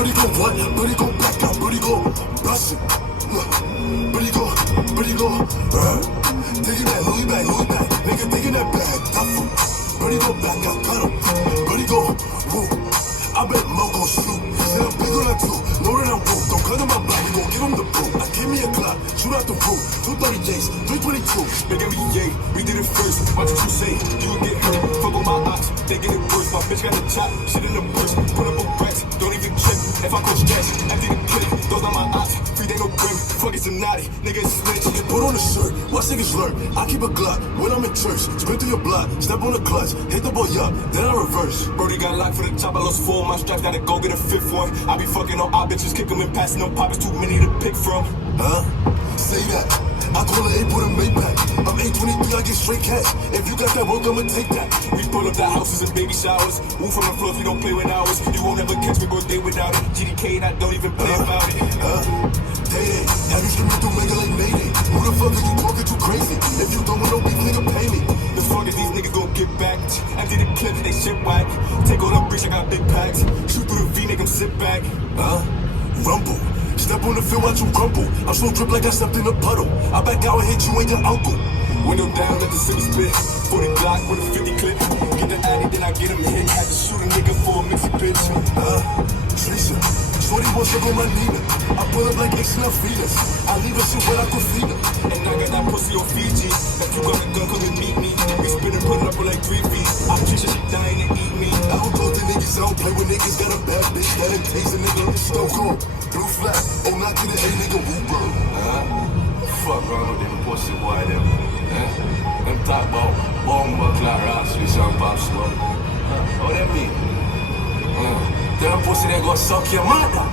Birdie go what? Birdie go back out, birdie go bust it. Look, birdie go, taking that Louis bag, nigga taking that bag, tough. Birdie go back out, cut him. Birdie go, woo. I bet Mo gon' shoot. Said I'm big on that too. Know that I'm woo. Don't cut him my block, we gon' give him the boot. I give me a clock, shoot out the roof. 230 J's, 322. Big NBA, we did it first. Watch what you say, you would get hurt. Fuck on my ops, they get it worse. My bitch got the chop, shit in the purse. Put up a racks, don't even trip. If I go stretch, empty the clip. Those are my ops, free they no grim. Fuck it's a naughty, nigga snitch. Put on a shirt, watch niggas lurk. I keep a Glock when I'm in church. Sprint through your block, step on the clutch. Hit the boy up, then I reverse. Brody got locked for the chop, I lost 4. My stripes gotta go get a 5th one. I be fucking on our bitches, kick them and passing them poppers. Too many to pick from. Huh? Say that. I call it 8 with a Maybach. I'm 823, I get straight cash. If you got that work, I'ma take that. We pull up the houses and baby showers. Move from the floors, we don't play with hours. You won't ever catch me go day without it. GDK, I don't even play about it. Day, have you streaming through Mega like Mayday? Who the fuck are you talking too crazy? If you don't want no beef, nigga, pay me. The fuck is these niggas gon' get back? Empty the clip, they shit whack. Take all the bricks, I got big packs. Shoot through the V, make them sit back. Rumble. Step on the field, watch you crumble. I'm so drip like I stepped in a puddle. I back out and hit you and your uncle. Window down, let the city spit. 40 Glock with a 50 clip. Get the addy, then I get him hit. Had to shoot a nigga for a mixy bitch. Tricia, shorty wants to go my Nina. I pull up like X and I feed us. I leave her shit where I could feed her. And I got that pussy on Fiji. If you got a gun, come and meet me. We spinning, putting up on like 3 feet. I Tricia, she dying to eat me. I don't talk to niggas, I don't play with niggas. Got a bad bitch that it takes a nigga. Stone cold, blue flat. Oh, not to the A nigga, woo bro. Fuck wrong with them pussy boy them. Them talk about bomba clock rocks with some pop smoke. What that mean? Them pussy they go suck your mother.